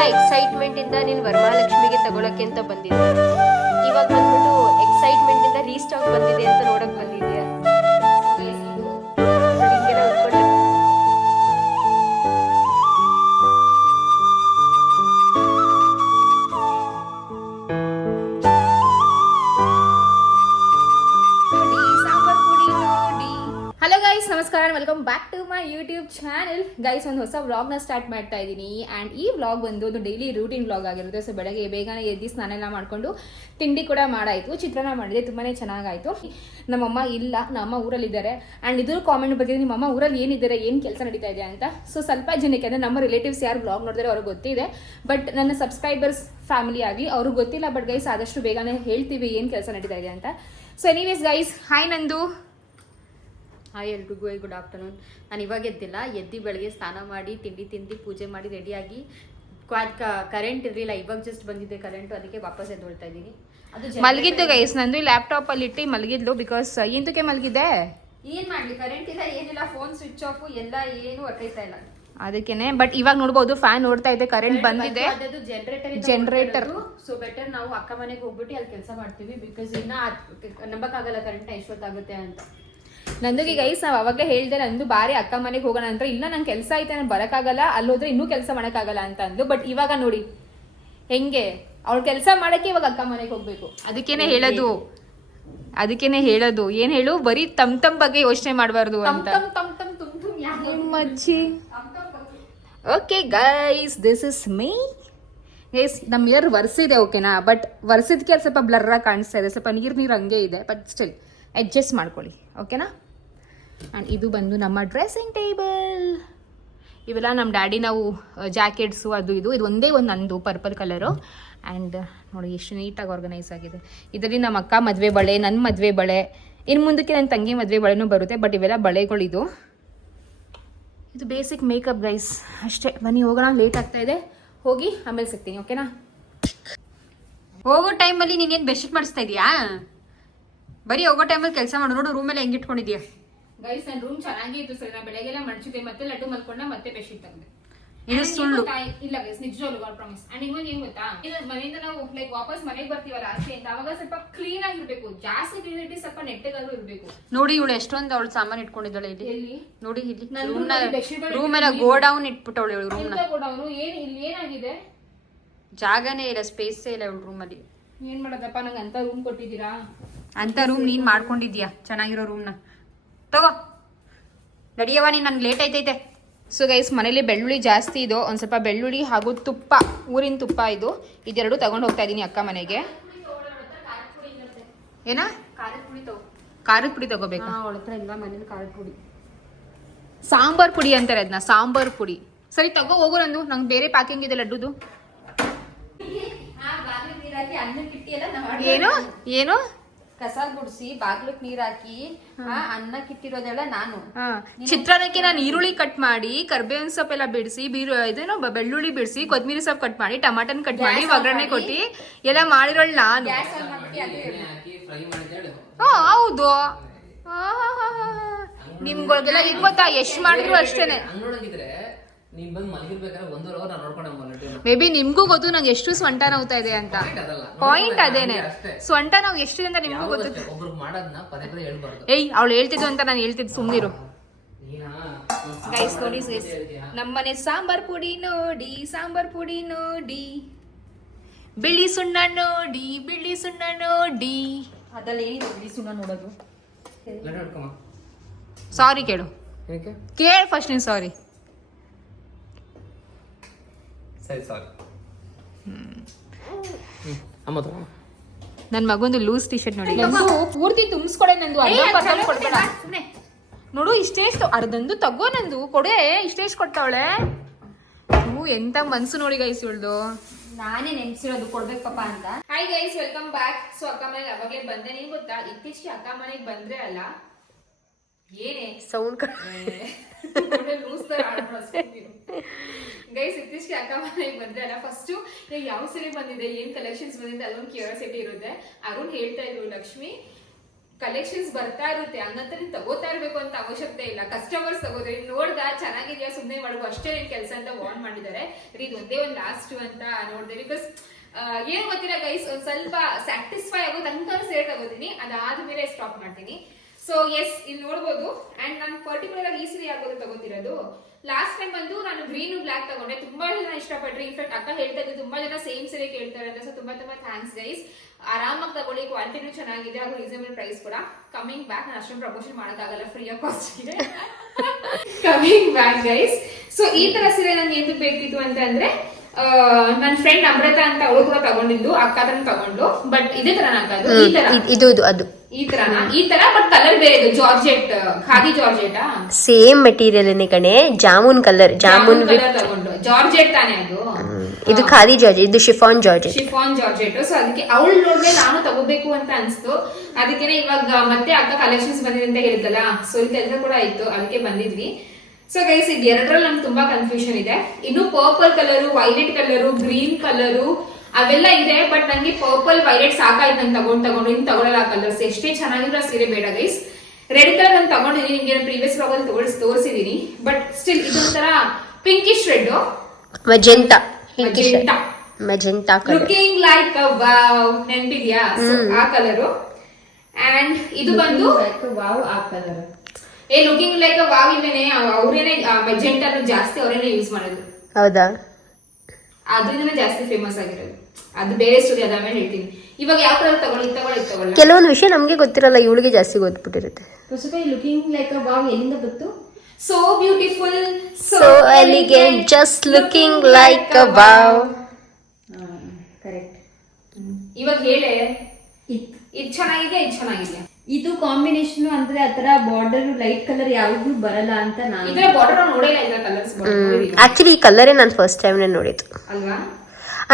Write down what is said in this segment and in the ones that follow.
ತುಂಬಾ ಎಕ್ಸೈಟ್ಮೆಂಟ್ ಇಂದ ನೀನ್ ವರಮಹಾಲಕ್ಷ್ಮಿಗೆ ತಗೊಳಕ್ಕೆ ಅಂತ ಬಂದಿದ್ದೆ. ಇವಾಗ ಬಂದ್ಬಿಟ್ಟು ಎಕ್ಸೈಟ್ಮೆಂಟ್ ಇಂದ ರೀಸ್ಟಾಕ್ ಬಂದಿದೆ ಅಂತ ನೋಡಕ್ ಬಂದಿದ್ಯಾ ಯೂಟ್ಯೂಬ್ ಚಾನೆಲ್ ಗೈಸ್ ಒಂದು ಹೊಸ ವ್ಲಾಗ್ನ ಸ್ಟಾರ್ಟ್ ಮಾಡ್ತಾ ಇದ್ದೀನಿ. ಆ್ಯಂಡ್ ಈ ವ್ಲಾಗ್ ಬಂದು ಒಂದು ಡೈಲಿ ರೂಟೀನ್ ವ್ಲಾಗ್ ಆಗಿರುತ್ತೆ. ಸೊ ಬೆಳಗ್ಗೆ ಬೇಗನೆ ಎದ್ದು ಸ್ನಾನ ಎಲ್ಲ ಮಾಡಿಕೊಂಡು ತಿಂಡಿ ಕೂಡ ಮಾಡಾಯಿತು. ಚಿತ್ರಾನ್ನ ಮಾಡಿದೆ. ತುಂಬಾ ಚೆನ್ನಾಗಾಯಿತು. ನಮ್ಮಮ್ಮ ಇಲ್ಲ ನಮ್ಮ ಊರಲ್ಲಿದ್ದಾರೆ. ಆ್ಯಂಡ್ ಇದ್ರ ಕಾಮೆಂಟ್ ಬಗ್ಗೆ ನಿಮ್ಮಮ್ಮ ಊರಲ್ಲಿ ಏನಿದ್ದಾರೆ, ಏನು ಕೆಲಸ ನಡೀತಾ ಇದೆ ಅಂತ. ಸೊ ಸ್ವಲ್ಪ ಜನಕ್ಕೆ, ಅಂದರೆ ನಮ್ಮ ರಿಲೇಟಿವ್ಸ್ ಯಾರು ವ್ಲಾಗ್ ನೋಡಿದ್ರೆ ಅವ್ರಿಗೆ ಗೊತ್ತಿದೆ. ಬಟ್ ನನ್ನ ಸಬ್ಸ್ಕ್ರೈಬರ್ಸ್ ಫ್ಯಾಮಿಲಿ ಆಗಲಿ, ಅವ್ರಿಗೆ ಗೊತ್ತಿಲ್ಲ. ಬಟ್ ಗೈಸ್ ಆದಷ್ಟು ಬೇಗನೆ ಹೇಳ್ತೀವಿ ಏನು ಕೆಲಸ ನಡೀತಾ ಇದೆ ಅಂತ. ಸೊ ಎನಿವೇಸ್ ಗೈಸ್ ಹಾಯ್ ನಂದು. ಹಾಯ್ ಎಲ್ರಿಗೂ ಗುಡ್ ಆಫ್ಟರ್ನೂನ್? ನಾನು ಇವಾಗ ಎದ್ದಿಲ್ಲ ಎದ್ದಿ ಬೆಳಗ್ಗೆ ಸ್ನಾನ ಮಾಡಿ ತಿಂಡಿ ತಿಂದು ಪೂಜೆ ಮಾಡಿ ರೆಡಿಯಾಗಿ ಕರೆಂಟ್ ಇರಲಿಲ್ಲ ಇವಾಗ ಜಸ್ಟ್ ಬಂದಿದೆ ಕರೆಂಟು ಅದಕ್ಕೆ ವಾಪಸ್ ಎದ್ದೊಳ್ತಾ ಇದ್ದೀನಿ. ಅದು ಮಲಗಿದ್ದು ಗೈಸ್ ನಂದು ಲ್ಯಾಪ್ಟಾಪ್ ಅಲ್ಲಿ ಇಟ್ಟು ಮಲಗಿದ್ಲು ಬಿಕಾಸ್ ಎಂತಕ್ಕೆ ಮಲಗಿದೆ ಏನ್ ಮಾಡ್ಲಿ ಕರೆಂಟ್ ಇಲ್ಲ ಏನಿಲ್ಲ ಫೋನ್ ಸ್ವಿಚ್ ಆಫ್ ಎಲ್ಲ ಏನು ಹೊಟ್ಟೈತಾ ಇಲ್ಲ. ಅದಕ್ಕೇನೆ ಬಟ್ ಇವಾಗ ನೋಡ್ಬೋದು ಫ್ಯಾನ್ ಓಡ್ತಾ ಇದೆ ಕರೆಂಟ್ ಬಂದಿದೆ ಜನರೇಟರ್ ಜನರೇಟರ್ ಸೊ ಬೆಟರ್ ನಾವು ಅಕ್ಕ ಮನೆಗೆ ಹೋಗ್ಬಿಟ್ಟು ಅಲ್ಲಿ ಕೆಲಸ ಮಾಡ್ತೀವಿ ಬಿಕಾಸ್ ಇನ್ನ ನಂಬಕ್ ನಂಬಕ್ಕಾಗಲ್ಲ ಕರೆಂಟ್ ಎಷ್ಟೊತ್ತಾಗುತ್ತೆ ಅಂತ. ನಂದುಗೆ ಗೈಸ್ ನಾವು ಅವಾಗಲೇ ಹೇಳ್ದೆ ನಂದು ಬಾರಿ ಅಕ್ಕ ಮನೆಗೆ ಹೋಗೋಣ ಅಂತ. ಇಲ್ಲ ನಂಗೆ ಕೆಲಸ ಐತೆ ನಾನು ಬರೋಕ್ಕಾಗಲ್ಲ ಅಲ್ಲಿ ಹೋದ್ರೆ ಇನ್ನೂ ಕೆಲಸ ಮಾಡೋಕ್ಕಾಗಲ್ಲ ಅಂತ ಅಂದು ಬಟ್ ಇವಾಗ ನೋಡಿ ಹೆಂಗೆ? ಅವ್ಳು ಕೆಲಸ ಮಾಡಕ್ಕೆ ಇವಾಗ ಅಕ್ಕ ಮನೆಗೆ ಹೋಗ್ಬೇಕು. ಅದಕ್ಕೇನೆ ಹೇಳೋದು. ಅದಕ್ಕೇನೆ ಹೇಳೋದು. ಏನ್ ಹೇಳು? ಬರೀ ತಮ್ ತಮ್ ಬಗ್ಗೆ ಯೋಚನೆ ಮಾಡಬಾರ್ದು ಅಂತ. Okay guys this is me guys ನಮ್ಮ ಇಯರ್ ವರ್ಸಿದೆ ಓಕೆನಾ ಬಟ್ ವರ್ಸಿದ್ಕೆ ಸ್ವಲ್ಪ ಬ್ಲರ್ ಆಗಿ ಕಾಣಿಸ್ತಾ ಇದೆ. ಸ್ವಲ್ಪ ನೀರು ನೀರು ಹಂಗೆ ಇದೆ ಬಟ್ ಸ್ಟಿಲ್ ಅಡ್ಜಸ್ಟ್ ಮಾಡ್ಕೊಳ್ಳಿ ಓಕೆನಾ ಆ್ಯಂಡ್ ಇದು ಬಂದು ನಮ್ಮ ಡ್ರೆಸ್ಸಿಂಗ್ ಟೇಬಲ್ ಇವೆಲ್ಲ ನಮ್ಮ ಡ್ಯಾಡಿ ನಾವು ಜಾಕೆಟ್ಸು ಅದು ಇದು ಇದು ಒಂದೇ ಒಂದು ನಂದು ಪರ್ಪಲ್ ಕಲರು ಆ್ಯಂಡ್ ನೋಡಿ, ಎಷ್ಟು ನೀಟಾಗಿ ಆರ್ಗನೈಸ್ ಆಗಿದೆ. ಇದರಲ್ಲಿ ನಮ್ಮ ಅಕ್ಕ ಮದುವೆ ಬಳೆ ನನ್ನ ಮದುವೆ ಬಳೆ ಇನ್ನು ಮುಂದಕ್ಕೆ ನನ್ನ ತಂಗಿ ಮದುವೆ ಬಳೆನೂ ಬರುತ್ತೆ ಬಟ್ ಇವೆಲ್ಲ ಬಳೆಗಳಿದು. ಇದು ಬೇಸಿಕ್ ಮೇಕಪ್ ಗೈಸ್ ಅಷ್ಟೇ. ಬನ್ನಿ, ಹೋಗೋಣ. ಲೇಟ್ ಆಗ್ತಾ ಇದೆ. ಹೋಗಿ, ಆಮೇಲೆ ಸಿಗ್ತೀನಿ ಓಕೆನಾ ಹೋಗೋ ಟೈಮಲ್ಲಿ ನೀನೇನು ಬೆಡ್ಶೀಟ್ ಮಾಡಿಸ್ತಾ ಇದೀಯಾ? ಬರೀ ಹೋಗೋ ಟೈಮಲ್ಲಿ ಕೆಲಸ ಮಾಡು. ನೋಡು ರೂಮಲ್ಲಿ ಹೆಂಗೆ ಇಟ್ಕೊಂಡಿದ್ಯಾ ಗೈಸ್ ನನ್ನ ರೂಮ್ ಚೆನ್ನಾಗೇ ಇತ್ತು ಸರ್. ನಾ ಬೆಳಗ್ಗೆಲ್ಲ ಮಡಚಿದೆ ಮತ್ತೆ ಲಡ್ಡು ಮಲ್ಕೊಂಡ ಮತ್ತೆ ಬೆಡ್ಶೀಟ್ ತಂದೆ ಇದು ಸುಳ್ಳು. ಇಲ್ಲ ಗೈಸ್ ನಿಜವಾಗ್ಲು ಗಾಡ್ ಪ್ರಾಮಿಸ್ ಅಂಡ್ ಇನ್ನೊಂದು ಏನು ಗೊತ್ತಾ? ಇದು ಮನೆಯಿಂದ ನಾವು ಲೈಕ್ ವಾಪಸ್ ಮನೆಗೆ ಬರ್ತೀವಲ್ಲ ಅಂತ ಅವಾಗ ಸ್ವಲ್ಪ ಕ್ಲೀನ್ ಆಗಿರ್ಬೇಕು ಜಾಸ್ತಿ ಕ್ಲೀನಿಟಿ ಸ್ವಲ್ಪ ನೆಟ್ಟಗಾದ್ರೂ ಇರ್ಬೇಕು. ನೋಡಿ ಇವಳು ಎಷ್ಟೊಂದು ಅವಳು ಸಾಮಾನು ಇಟ್ಕೊಂಡಿದ್ದಾಳೆ ಇಲ್ಲಿ. ನೋಡಿ ಇಲ್ಲಿ. ರೂಮ್ನ ರೂಮ್ ಎಲ್ಲ ಗೋಡೌನ್ ಇಟ್ಬಿಟ್ಟವಳು ಇವಳು ರೂಮ್ನ ಅವನು ಏನ್ ಇಲ್ಲಿ ಏನಾಗಿದೆ? ಜಾಗನೇ ಇಲ್ಲ ಸ್ಪೇಸೇ ಇಲ್ಲ ಇವಳು ರೂಮಲ್ಲಿ ಏನ್ ಮಾಡೋದಪ್ಪ? ನಂಗೆ ಅಂತ ರೂಮ್ ಕೊಟ್ಟಿದ್ದೀರಾ? ಅಂತ ರೂಮ್ ನೀನ್ ಮಾಡ್ಕೊಂಡಿದ್ಯಾ? ಚೆನ್ನಾಗಿರೋ ರೂಮ್ನ ತಗೋ. ನಡಿಯವ ನೀನ್ ನನ್ಗೆ ಲೇಟ್ ಐತೈತೆ ಸೊ ಗೈಸ್ ಮನೇಲಿ ಬೆಳ್ಳುಳ್ಳಿ ಜಾಸ್ತಿ ಇದು. ಒಂದು ಸ್ವಲ್ಪ ಬೆಳ್ಳುಳ್ಳಿ ಹಾಗೂ ತುಪ್ಪ ಊರಿನ ತುಪ್ಪ ಇದು. ಇದೆರಡು ತಗೊಂಡು ಹೋಗ್ತಾ ಇದ್ದೀನಿ ಅಕ್ಕ ಮನೆಗೆ. ಏನ? ಖಾರದ ಪುಡಿ ತಗೋಬೇಕು? ಪುಡಿ. ಸಾಂಬಾರ್ ಪುಡಿ ಅಂತಾರೆ ಅದನ್ನ ಸಾಂಬಾರ್ ಪುಡಿ. ಸರಿ ತಗೋ ಹೋಗು ನಂದು. ನಂಗೆ ಬೇರೆ ಪ್ಯಾಕಿಂಗ್ ಇದೆ ಲಡ್ಡುದು. ಏನು? ಏನು? ಕಸ ಗುಡಿಸಿ ಬಾಗ್ಲಕ್ ನೀರ್ ಹಾಕಿ ಆ, ಅನ್ನ ಕಿಟ್ಟಿರೋದೆಲ್ಲ ನಾನು. ಹಾ, ಚಿತ್ರಾನ್ನಕ್ಕೆ ನಾನು ಈರುಳ್ಳಿ ಕಟ್ ಮಾಡಿ ಕರ್ಬೇವಿನ ಸೊಪ್ಪು ಎಲ್ಲ ಬಿಡಿಸಿ ಬೀರು ಇದೇನೋ ಬೆಳ್ಳುಳ್ಳಿ ಬಿಡಿಸಿ ಕೊತ್ತಂಬರಿ ಸೊಪ್ಪು ಕಟ್ ಮಾಡಿ ಟಮಾಟನ್ ಕಟ್ ಮಾಡಿ ಒಗ್ಗರಣೆ ಕೊಟ್ಟಿ ಎಲ್ಲ ಮಾಡಿರೋಳು ನಾನು. ಹೌದು. ನಿಮ್ಗಳಿಗೆಲ್ಲ ಇದು ಗೊತ್ತಾ ಎಷ್ಟು ಮಾಡಿದ್ರು ಅಷ್ಟೇನೆ. ನೀನ್ ಬಂದ್ ಮಲಗಿರ್ಬೇಕಾದ್ರೆ ಒಂದೂವರೆ ಅವರ್ ನಾನು ನೋಡ್ಕೊಂಡೆ ಮಲಗಿರ್ತೀನಿ. ಮೇ ಬಿ ನಿಮ್ಗೂ ಗೊತ್ತು ನಂಗೆ ಎಷ್ಟು ಸ್ವಂಟ ನೋವ್ತಾ ಇದೆ ಅಂತ. ಅದಲ್ಲ. ಪಾಯಿಂಟ್ ಅದೇನೆ. ಸ್ವಂಟ ನೋವು ಎಷ್ಟಿದೆ ಅಂತ ನಿಮ್ಗೂ ಗೊತ್ತು? ಒಬ್ರು ಪದೇ ಪದೇ ಹೇಳ್ಬಾರ್ದು. ಏಯ್ ಅವಳು ಹೇಳ್ತಿದ್ದು ಅಂತ ನಾನು ಹೇಳ್ತಿದ್ದು ಸುಮ್ಮನಿರು ನೀನಾ? ಗೈಸ್ ನೋಡಿ ಗೈಸ್ ನಮ್ಮನೆ ಸಾಂಬಾರ್ ಪುಡಿ ನೋಡಿ ಸಾಂಬಾರ್ ಪುಡಿ ನೋಡಿ. ಬಿಳಿ ಸುಣ್ಣ ನೋಡಿ ಬಿಳಿ ಸುಣ್ಣ ನೋಡಿ. ಅದಲ್ಲ ಏನಿದೆ ಬಿಳಿ ಸುಣ್ಣ ನೋಡೋದು? ಸಾರಿ ಕೇಳು. ಕೇಳು ಫಸ್ಟ್ ನೀನು ಸಾರಿ ಸರಿ ಸಾರಿ ಅಮ್ಮ ತಗೋ. ನನ್ನ ಮಗೊಂದು ಲೂಸ್ ಟಿ ಶರ್ಟ್ ನೋಡಿ ನಂದು ಪೂರ್ತಿ ತುಂಬಿಸ್ಕೊಡೆ ನಂದು ಅರ್ಧ ಇಷ್ಟೇ ಕೊಡ್ಬೇಡ. ನೋಡು ಇಷ್ಟೇಷ್ಟು ಅರ್ಧಂದು ತಗೋ ನಂದು ಕೊಡೆ ಇಷ್ಟೇಷ್ಟು ಕೊಡ್ತಾವಳೆ. ಹ್ಞೂ ಎಂತ ಮನ್ಸು ನೋಡಿ ಗೈಸ್ ಇವಳ್ದು. ನಾನೇ ನೆನ್ಸಿರೋದು ಕೊಡ್ಬೇಕಪ್ಪ ಅಂತ. Hi guys welcome back so ಅಕ್ಕ ಮನೆಗೆ ಅವಾಗಲೇ ಬಂದೆ. ನೀವು ಗೊತ್ತಾ? ಇತ್ತೀಚೆಗೆ ಅಕ್ಕ ಮನೆಗೆ ಬಂದ್ರೆ ಅಲ್ಲ ಸೌಂಡ್ ಗೈಸ್ ಇತ್ತೀಚೆಗೆ ಅಕ್ಕ ಮನೆಗೆ ಬಂದ್ರೆ ಅಲ್ಲ ಫಸ್ಟ್ ಯಾವ ಸರಿ ಬಂದಿದೆ ಏನ್ ಕಲೆಕ್ಷನ್ಸ್ ಬಂದಿದೆ ಅದೊಂದು ಕ್ಯೂರಿಯಾಸಿಟಿ ಇರುತ್ತೆ. ಅರುಣ್ ಹೇಳ್ತಾ ಇದ್ರು ಲಕ್ಷ್ಮಿ ಕಲೆಕ್ಷನ್ಸ್ ಬರ್ತಾ ಇರುತ್ತೆ ಹಂಗಂತ ನೀನ್ ತಗೋತಾ ಇರ್ಬೇಕು ಅಂತ ಅವಶ್ಯಕತೆ ಇಲ್ಲ. ಕಸ್ಟಮರ್ಸ್ ತಗೋದ್ರೆ ನೋಡ್ದ ಚೆನ್ನಾಗಿದ್ಯಾ ಸುಮ್ಮನೆ ಮಾಡುವ ಅಷ್ಟೇ ಏನ್ ಕೆಲಸ ಅಂತ ವಾರ್ನ್ ಮಾಡಿದ್ದಾರೆ. ರೀ ಇದು ಒಂದೇ ಒಂದು ಲಾಸ್ಟ್ ಅಂತ ನೋಡಿದೆ. ಬಿಕಾಸ್ ಏನ್ ಗೊತ್ತಿರ ಗೈಸ್ ಒಂದ್ ಸ್ವಲ್ಪ ಸ್ಯಾಟಿಸ್ಫೈ ಆಗೋ ತನಕ ಸೇರ್ ತಗೋತೀನಿ ಅದಾದ್ಮೇಲೆ ಸ್ಟಾಪ್ ಮಾಡ್ತೀನಿ. ಸೊ ಎಸ್ ಇಲ್ಲಿ ನೋಡ್ಬೋದು. ಅಂಡ್ ನಾನು ಪರ್ಟಿಕ್ಯುಲರ್ ಆಗಿ ಈ ಸರಿ ತಗೋತಿರೋದು ಲಾಸ್ಟ್ ಟೈಮ್ ಬಂದು ನಾನು ಗ್ರೀನ್ ಬ್ಲಾಕ್ ತಗೊಂಡೆ. ತುಂಬಾ ಜನ ಇಷ್ಟಪಟ್ರಿ. ಇನ್ಫ್ಯಾಕ್ಟ್ ಅಕ್ಕ ಹೇಳ್ತಾ ಇದ್ದು ತುಂಬಾ ಜನ ಸೇಮ್ ಸೀರೆ ಕೇಳ್ತಾರೆ ಅಂತ. ಸೊ ತುಂಬಾ ತುಂಬಾ ಥ್ಯಾಂಕ್ಸ್ ಗೈಸ್ ಆರಾಮಾಗಿ ತಗೊಳ್ಳಿ ಕ್ವಾಲಿಟಿನೂ ಚೆನ್ನಾಗಿದೆ ಹಾಗೂ ರೀಸನಬಲ್ ಪ್ರೈಸ್ ಕೂಡ. ಕಮಿಂಗ್ ಬ್ಯಾಕ್ ನಾನು ಅಷ್ಟೊಂದು ಪ್ರಮೋಷನ್ ಮಾಡೋಕ್ಕಾಗಲ್ಲ. ಫ್ರೀ ಆಫ್ ಕಾಸ್ಟ್ಗೆ ಕಮಿಂಗ್ ಬ್ಯಾಕ್ ಗೈಸ್ ಸೊ ಈ ತರ ಸೀರೆ ನನ್ಗೆ ಏನು ಬೇಕಿತ್ತು ಅಂತ ಅಂದ್ರೆ ನನ್ನ ಫ್ರೆಂಡ್ ಅಮೃತ ಅಂತ ಅವಳು ಕೂಡ ತಗೊಂಡಿದ್ದು. ಅಕ್ಕ ತಗೊಂಡು. ಬಟ್ ಇದೇ ತರ ಅದು ಈ ತರ. ಇದು ಇದು ಅದು. ಈ ತರನಾ? ಈ ತರ ಬಟ್ ಕಲರ್ ಬೇರೆ ಇದು. ಜಾರ್ಜೆಟ್ ಖಾದಿ ಜಾರ್ಜೆಟಾ ಸೇಮ್ ಮೆಟೀರಿಯಲ್ ಕಣೆ ಜಾಮೂನ್ ಕಲರ್ ಜಾಮೂನ್ ಕಲರ್ ತಗೊಂಡು. ಜಾರ್ಜೆಟ್ ತಾನೇ ಅದು? ಇದು ಖಾದಿ ಜಾರ್ಜ್ ಇದು ಶಿಫಾನ್ ಜಾರ್ಜ್ ಶಿಫಾನ್ ಜಾರ್ಜೆಟ್ ಸೊ ಅದಕ್ಕೆ ಅವಳು ನೋಡಿದ್ರೆ ನಾನು ತಗೋಬೇಕು ಅಂತ ಅನ್ಸ್ತು. ಅದಕ್ಕೆ ಇವಾಗ ಮತ್ತೆ ಅಕ್ಕ ಕಲೆಕ್ಷನ್ಸ್ ಬಂದಿದೆ ಅಂತ ಹೇಳಿದಲ್ಲ ಸೊ ಇದೆಲ್ಲ ಕೂಡ ಇತ್ತು ಅದಕ್ಕೆ ಬಂದಿದ್ವಿ. ಸೊ ಗೈಸ್ ಇದು ಎರಡರಲ್ಲಿ ನಮ್ಗೆ ತುಂಬಾ ಕನ್ಫ್ಯೂಷನ್ ಇದೆ. ಇನ್ನು purple colour violet colour green colour ಅವೆಲ್ಲ ಇದೆ ಬಟ್ ನನಗೆ ಪರ್ಪಲ್ ವೈಲೆಟ್ ಸಾಕಾಯ್ತು ನಾನು ತಗೊಂಡ್ ತಗೊಂಡು ಇನ್ನು ತಗೊಳಲ್ಲ ಕಲರ್ಸ್ ಎಷ್ಟೇ ಚೆನ್ನಾಗಿದ್ರು ಆ ಸೀರೆ ಬೇಡ ಗೈಸ್ ರೆಡ್ ಕಲರ್ ನಾನು ತಗೊಂಡಿದ್ದೀನಿ ನಿಮಗೆ ನಾನು ಪ್ರೀವಿಯಸ್ ಬ್ಲಾಗಲ್ಲಿ ತೋರಿಸ್ ತೋರಿಸಿದೀನಿ. ಬಟ್ ಸ್ಟಿಲ್ ಇದೊಂಥರ pinkish red magenta magenta magenta colour looking like wow ನೆನ್ಪಿದ್ಯಾ? ಆ ಕಲರು ಅಂಡ್ ಇದು ಬಂದು ವಾವ್ ಆ ಕಲರ್ ಏ ಲುಕಿಂಗ್ ಲೈಕ್ ವಾವ್ ಇಲ್ಲೇನೆ ಅವ್ರೇನೆ ಮೆಜೆಂಟಾ ಅನ್ನು ಜಾಸ್ತಿ ಅವರೇನೆ ಯೂಸ್ ಮಾಡೋದು. ಹೌದಾ? ಅದರಿಂದ ಜಾಸ್ತಿ ಫೇಮಸ್ ಆಗಿರೋದು. ಅದು ಬೇರೆ ಸ್ಟೋರಿ ಅದಾದ್ಮೇಲೆ ಹೇಳ್ತೀನಿ. ಇವಾಗ ಯಾವ ಕಲರ್ ತಗೊಳ್ಳಿ? ತಗೊಳ್ಳಿ ತಗೊಳ್ಳಿ. ಕೆಲವೊಂದು ವಿಷಯ ನಮಗೆ ಗೊತ್ತಿರಲ್ಲ ಇವಳಿಗೆ ಜಾಸ್ತಿ ಗೊತ್ಬಿಟ್ಟಿರುತ್ತೆ ಲುಕಿಂಗ್ ಲೈಕ್ ವಾವ್ ಎಲ್ಲಿಂದ ಬಂತು? So beautiful so elegant just looking like uh wow correct ಇವಾಗ ಹೇಳೆ. ಇದು. ಚೆನ್ನಾಗಿದೆ ಇದು ಚೆನ್ನಾಗಿದೆ. ಇದು ಕಾಂಬಿನೇಷನ್ ಅಂದ್ರೆ ಆತರ ಬಾರ್ಡರ್ ಲೈಟ್ ಕಲರ್ ಯಾವ್ದು ಬರಲ್ಲ ಅಂತ ನಾನು ಇದರ ಬಾರ್ಡರ್ ನೋಡೇ ಇಲ್ಲ ಇದರ ಕಲರ್ಸ್ ಆಕ್ಚುಲಿ ಈ ಕಲರೇ ನಾನು ಫಸ್ಟ್ ಟೈಮ್ ನೋಡಿದ್ದು. ಅಲ್ವಾ?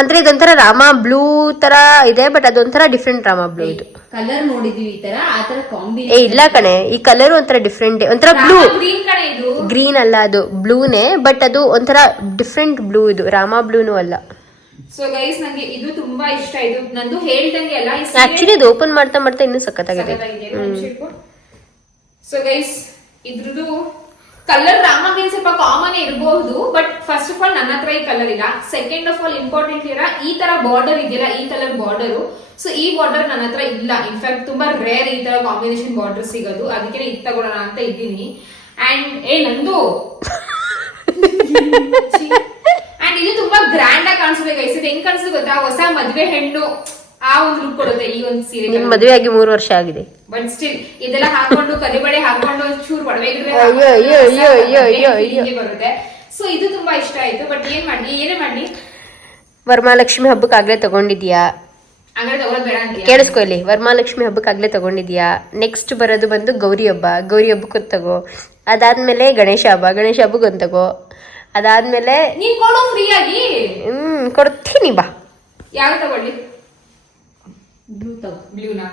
ಅಂದ್ರೆ ಇದೊಂಥರ ರಾಮ ಬ್ಲೂ ತರ ಇದೆ ಬಟ್ ಅದೊಂಥರ ಡಿಫ್ರೆಂಟ್ ರಾಮ ಬ್ಲೂ ಇದು. ಕಲರ್ ನೋಡಿದೀವಿ ಈ ತರ ಆತರ ಏ ಕಾಂಬಿನೇಷನ್ ಇಲ್ಲ ಕಣೆ ಈ ಕಲರ್ ಒಂಥರ ಡಿಫ್ರೆಂಟ್ ಒಂಥರ ಬ್ಲೂ ಗ್ರೀನ್ ಕಡೆ ಇದು. ಗ್ರೀನ್ ಅಲ್ಲ ಅದು ಬ್ಲೂನೇ ಬಟ್ ಅದು ಒಂಥರ ಡಿಫ್ರೆಂಟ್ ಬ್ಲೂ ಇದು ರಾಮ ಬ್ಲೂನು ಅಲ್ಲ. ಸೊ ಗೈಸ್ ನಂಗೆ ಇದು ತುಂಬಾ ಇಷ್ಟ ಇದು ನಂದು ಹೇಳ್ದಂಗೆ ಎಲ್ಲ ಆಕ್ಚುಲಿ ಅದು ಓಪನ್ ಮಾಡ್ತಾ ಮಾಡ್ತಾ ಇನ್ನೂ ಸಖತ್ತಾಗಿದೆ. ಸೊ ಗೈಸ್ ಇದ್ರದ್ದು ಕಲರ್ ರಾಮಗೆ ಸ್ವಲ್ಪ ಕಾಮನ್ ಇರಬಹುದು ಬಟ್ ಫಸ್ಟ್ ಆಫ್ ಆಲ್ ನನ್ನ ಹತ್ರ ಈ ಕಲರ್ ಇಲ್ಲ ಸೆಕೆಂಡ್ ಆಫ್ ಆಲ್ ಇಂಪಾರ್ಟೆಂಟ್ ಇರ ಈ ತರ ಬಾರ್ಡರ್ ಇದೆಯಲ್ಲ ಈ ಕಲರ್ ಬಾರ್ಡರ್ ಸೊ ಈ ಬಾರ್ಡರ್ ನನ್ನ ಹತ್ರ ಇಲ್ಲ ಇನ್ಫ್ಯಾಕ್ಟ್ ತುಂಬಾ ರೇರ್ ಈ ತರ ಕಾಂಬಿನೇಷನ್ ಬಾರ್ಡರ್ ಸಿಗೋದು ಅದಕ್ಕೆ ಇದು ತಗೊಳ್ಳೋಣ ಅಂತ ಇದ್ದೀನಿ ಅಂಡ್ ಏ ನಂದು ಅಂಡ್ ಇದು ತುಂಬಾ ಗ್ರ್ಯಾಂಡ್ ಆಗಿ ಕಾಣಿಸುತ್ತೆ ಗೈಸ್ ಇದು ಹೆಂಗ್ ಕಾಣಿಸುತ್ತೆ ಗೊತ್ತಾ ಹೊಸ ಮದ್ವೆ ಹೆಣ್ಣು ಆ ಒಂದು ಲುಕ್ ಕೊಡುತ್ತೆ ಈ ಒಂದು ಸೀರೆ ನಿಮ್ ಮದುವೆ ಆಗಿ ಮೂರು ವರ್ಷ ಆಗಿದೆ. ಬಟ್ ಸ್ಟಿಲ್ ಇದೆಲ್ಲ ಹಾಕೊಂಡು ಕಲಿಬಡೆ ಹಾಕೊಂಡು ಚೂರು ಒಡವೆ ಅಯ್ಯೋ, ಅಯ್ಯೋ, ಅಯ್ಯೋ, ಅಯ್ಯೋ, ಅಯ್ಯೋ, ಅಯ್ಯೋ. ಬರುತ್ತೆ. ಸೊ ಇದು ತುಂಬಾ ಇಷ್ಟ ಆಯ್ತು. ಬಟ್ ಏನ್ ಮಾಡಿ ಏನೇ ಮಾಡಿ ವರಮಹಾಲಕ್ಷ್ಮಿ ಹಬ್ಬಕ್ಕೆ ಆಗ್ಲೇ ತಗೊಂಡಿದ್ಯಾ ಕೇಳಿಸ್ಕೊ ಇಲ್ಲಿ. ವರಮಹಾಲಕ್ಷ್ಮಿ ಹಬ್ಬಕ್ಕೆ ಆಗ್ಲೇ ತಗೊಂಡಿದ್ಯಾ? ನೆಕ್ಸ್ಟ್ ಬರೋದು ಬಂದು ಗೌರಿ ಹಬ್ಬ. ಗೌರಿ ಹಬ್ಬಕ್ಕೆ ಒಂದು ತಗೋ. ಅದಾದ್ಮೇಲೆ ಗಣೇಶ ಹಬ್ಬ. ಗಣೇಶ ಹಬ್ಬಕ್ಕೆ ಒಂದು ತಗೋ. ಅದಾದ್ಮೇಲೆ ನೀನ್ ಕೊಡು ಫ್ರೀ ಹ್ಮ್ ಕೊಡ್ತೀನಿ ಬಾ. ಯಾವ ತಗೊಳ್ಳಿ? ಬ್ಲೂ ತಗೋ ಬ್ಲೂನಾ?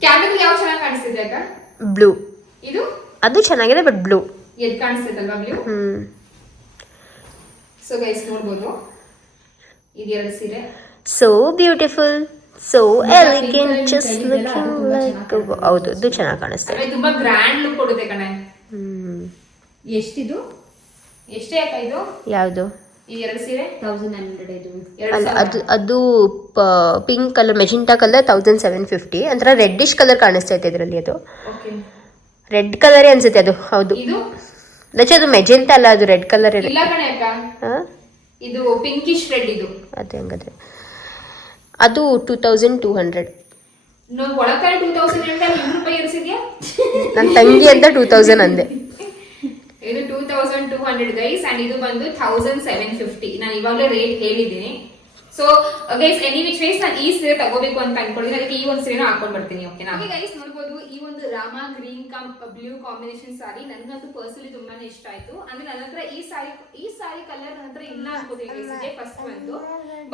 ಕ್ಯಾಮೆರಾ ಯಾವ ಚೆನ್ನಾಗಿ ಕಾಣಿಸ್ತಿದೆ ಅಕ್ಕ ಬ್ಲೂ. ಇದು? ಅದು ಚೆನ್ನಾಗಿದೆ ಬಟ್ ಬ್ಲೂ. ಎದ್ ಕಾಣಿಸ್ತೈತಲ್ವಾ ಬ್ಲೂ? ಹ್ಮ್. ಸೊ ಗೈಸ್ ನೋಡ್ಬೋದು. ಇದು ಎರಡು ಸೀರೆ so beautiful so elegant just looking like ಹೌದು ಅದು ಚೆನ್ನಾಗಿ ಕಾಣಿಸ್ತಾ ಇದೆ ತುಂಬಾ ಗ್ರ್ಯಾಂಡ್ ಲುಕ್ ಕೊಡುತ್ತೆ ಕಣೆ. ಹ್ಮ್. ಎಷ್ಟಿದು? ಎಷ್ಟೇ ಅಕ್ಕ ಇದು? ಯಾವುದು? ಈ ಎರಡು ಸೀರೆ? ತೌಸಂಡ್ ಹಂಡ್ರೆಡ್ ಇದು. ಅಲ್ಲ ಅದು ಅದು pink colour magenta colour thousand seven fifty ಒಂಥರ ರೆಡ್ಡಿಶ್ ಕಲರ್ ಕಾಣಿಸ್ತಾ ಇದೆ ಇದರಲ್ಲಿ ಅದು. ಓಕೆ ರೆಡ್ ಕಲರೇ ಅನ್ಸುತ್ತೆ ಅದು ಹೌದು. ಇದು? ಅದು ಮೆಜೆಂಟಾ ಅಲ್ಲ ಅದು ರೆಡ್ ಕಲರ್ ಇದೆ ಇಲ್ಲ ಕಣೆ ಇದು ಪಿಂಕಿಶ್ ರೆಡ್ ಇದು. ಅದೇ ಹಂಗಾದ್ರೆ ಅದು ಟೂ ತೌಸಂಡ್ ಟೂ ಹಂಡ್ರೆಡ್ ನನ್ನ ತಂಗಿ ಅಂತ ಟೂ ತೌಸಂಡ್ ಅಂದೆ. ಇದು two thousand two hundred guys and ಇದು ಬಂದು ಥೌಸಂಡ್ ಸೆವೆನ್ ಫಿಫ್ಟಿ ನಾನು ಇವಾಗಲೇ ರೇಟ್ ಹೇಳಿದ್ದೀನಿ. So guys any which ways ನಾನು ಈ ಸೀರೆ ತಗೋಬೇಕು ಅಂತ ಅನ್ಕೊಂಡಿದ್ದೀನಿ, ಅದಕ್ಕೆ ಈ ಒಂದು ಸೀರೆನ ಹಾಕೊಂಡ್ ಬರ್ತೀನಿ ಓಕೆನಾ ಗೈಸ್ ನೋಡ್ಬೋದು, ಈ ಒಂದು Rama green come blue combination sari ನನಗಂತೂ ಪರ್ಸನಲಿ ತುಂಬಾನೇ ಇಷ್ಟ ಆಯ್ತು. ಅಂದ್ರೆ ನನ್ನ ಹತ್ರ ಈ ಸಾರಿ ಈ ಸಾರಿ ಕಲರ್ ನನ್ನ ಹತ್ರ ಇಲ್ಲ ಅನ್ಕೋತೀನಿ ಇದೆ ಫಸ್ಟ್ ಬಂದು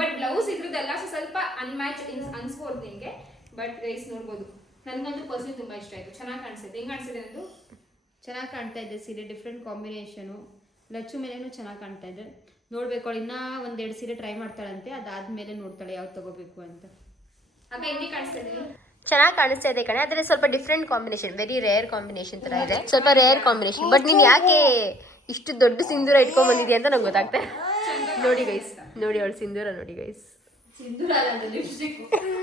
ಬಟ್ ಬ್ಲೌಸ್ ಇದ್ರದ್ದೆಲ್ಲ ಸ್ವಲ್ಪ ಅನ್ಮ್ಯಾಚ್ ಅನ್ಸ್ಬೋದು ನಿಮಗೆ. ಬಟ್ ಗೈಸ್ ನೋಡ್ಬೋದು, ನನಗಂತೂ ಪರ್ಸನಲಿ ತುಂಬಾ ಇಷ್ಟ ಆಯ್ತು. ಚೆನ್ನಾಗಿ ಕಾಣಿಸುತ್ತೆ ಹೆಂಗ್ ಕಾಣಿಸಿದೆ ನಂದು? ಚೆನ್ನಾಗಿ ಕಾಣ್ತಾ ಇದೆ ಸೀರೆ ಡಿಫ್ರೆಂಟ್ ಕಾಂಬಿನೇಷನು ಲಚ್ಚು ಮೇಲೇನು ಚೆನ್ನಾಗಿ ಕಾಣ್ತಾ ಇದೆ. ನೋಡ್ಬೇಕು ಅವಳು ಇನ್ನೂ ಒಂದೆರಡು ಸೀರೆ ಟ್ರೈ ಮಾಡ್ತಾಳಂತೆ ಅದಾದ್ಮೇಲೆ ನೋಡ್ತಾಳೆ ಯಾವ್ದು ತಗೋಬೇಕು ಅಂತ. ಅಕ್ಕ ಇಲ್ಲಿ ಕಾಣಿಸ್ತಾ ಇದೆ? ಚೆನ್ನಾಗಿ ಕಾಣಿಸ್ತಾ ಇದೆ ಕಣೆ. ಆದ್ರೆ ಸ್ವಲ್ಪ different combination very rare combination ತರ ಇದೆ. ಸ್ವಲ್ಪ ರೇರ್ ಕಾಂಬಿನೇಷನ್ ಬಟ್ ನೀನ್ ಯಾಕೆ ಇಷ್ಟು ದೊಡ್ಡ ಸಿಂಧೂರ ಇಟ್ಕೊಂಡ್ ಬಂದಿದ್ಯಾ ಅಂತ ನಂಗೆ ಗೊತ್ತಾಗ್ತದೆ ನೋಡಿ ಗೈಸ್ ನೋಡಿ ಅವಳು ಸಿಂಧೂರ ನೋಡಿ ಗೈಸ್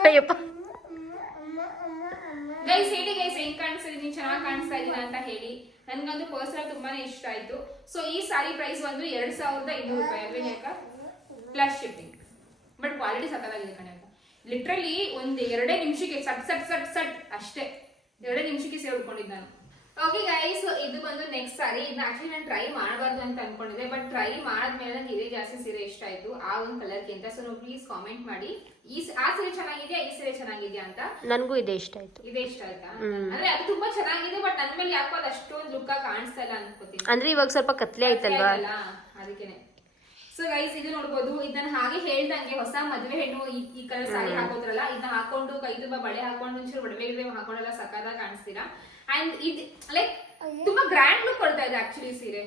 ಅಯ್ಯಪ್ಪ. ಗೈಸ್ ಹೇಳಿ ಗೈಸ್ ಹೆಂಗ್ ಕಾಣಿಸ್ತಾ ಇದೀನಿ? ಚೆನ್ನಾಗಿ ಕಾಣಿಸ್ತಾ ಇದೀನಿ ಅಂತ ಹೇಳಿ. ನನ್ಗಂತೂ ಪರ್ಸನಲ್ ತುಂಬಾನೇ ಇಷ್ಟ ಆಯ್ತು. ಸೊ ಈ ಸಾರಿ ಪ್ರೈಸ್ ಬಂದು ಎರಡ್ ಸಾವಿರದ ಇನ್ನೂರು ರೂಪಾಯಿ ಅಲ್ವೇ ಪ್ಲಸ್ ಶಿಪ್ಪಿಂಗ್ ಬಟ್ ಕ್ವಾಲಿಟಿ ಸಕ್ಕತ್ತಾಗಿದೆ ಕಣೆ ಅಂತ. ಲಿಟ್ರಲಿ ಒಂದು ಎರಡೇ ನಿಮಿಷಕ್ಕೆ ಸಟ್ ಸಟ್ ಸಟ್ ಸಟ್ ಅಷ್ಟೇ. ಎರಡೇ ನಿಮಿಷಕ್ಕೆ ಸೇರ್ಕೊಂಡಿದ್ದು ನಾನು. ಓಕೆ ಗೈಸ್ ಇದು ಬಂದು ನೆಕ್ಸ್ಟ್ ಸಾರಿ. ಇದನ್ನ ಆಕ್ಚುಲಿ ನಾನು ಟ್ರೈ ಮಾಡಬಾರ್ದು ಅಂತ ಅನ್ಕೊಂಡಿದ್ದೆ ಬಟ್ ಟ್ರೈ ಮಾಡಿದ್ಮೇಲೆ ನಂಗೆ ಇದೇ ಜಾಸ್ತಿ ಸೀರೆ ಇಷ್ಟ ಆಯ್ತು ಆ ಒಂದು ಕಲರ್ಗಿಂತ ಸೊ ನೀವು ಪ್ಲೀಸ್ ಕಾಮೆಂಟ್ ಮಾಡಿ. ಈ ಆ ಸೀರೆ ಚೆನ್ನಾಗಿದೆಯಾ ಈ ಸೀರೆ ಚೆನ್ನಾಗಿದೆಯಾ ಅಂತ? ನನಗೂ ಇದೆ ಇಷ್ಟ ಆಯ್ತು. ಇದೇ ಇಷ್ಟ ಆಯ್ತಾ? ಅಂದ್ರೆ ಅದು ತುಂಬಾ ಚೆನ್ನಾಗಿದೆ ಬಟ್ ನನ್ ಮೇಲೆ ಯಾಕೋ ಅದು ಅಷ್ಟೊಂದು ಲುಕ್ ಕಾಣಿಸ್ತಾ ಇಲ್ಲ ಅನ್ಕೋತೀನಿ. ಅಂದ್ರೆ ಇವಾಗ ಸ್ವಲ್ಪ ಕತ್ಲೆ ಆಯ್ತಲ್ವಾ? ಅದಕ್ಕೆ ಅದಕ್ಕೇನೆ. ಸೊ ಗೈಸ್ ಇದು ನೋಡ್ಬೋದು. ಇದನ್ನ ಹಾಗೆ ಹೇಳ್ದಂಗೆ ಹೊಸ ಮದ್ವೆ ಹೆಣ್ಣು ಈ ಕಲರ್ ಸಾರಿ ಹಾಕೋದ್ರಲ್ಲ ಇದನ್ನ ಹಾಕೊಂಡು ಕೈ ತುಂಬಾ ಬಳೆ ಹಾಕೊಂಡು ಒಂಚೂರು ಒಡವೆ ಗಿಡವೆ ಹಾಕೊಂಡೆಲ್ಲ ಸಕ್ಕದಾಗ ಕಾಣಿಸ್ತೀರಾ? ಅಂಡ್ ಇದ್ ಲೈಕ್ ತುಂಬಾ ಗ್ರ್ಯಾಂಡ್ ಲುಕ್ ಕೊಡ್ತಾ ಇದೆ ಆಕ್ಚುಲಿ ಸೀರೆ.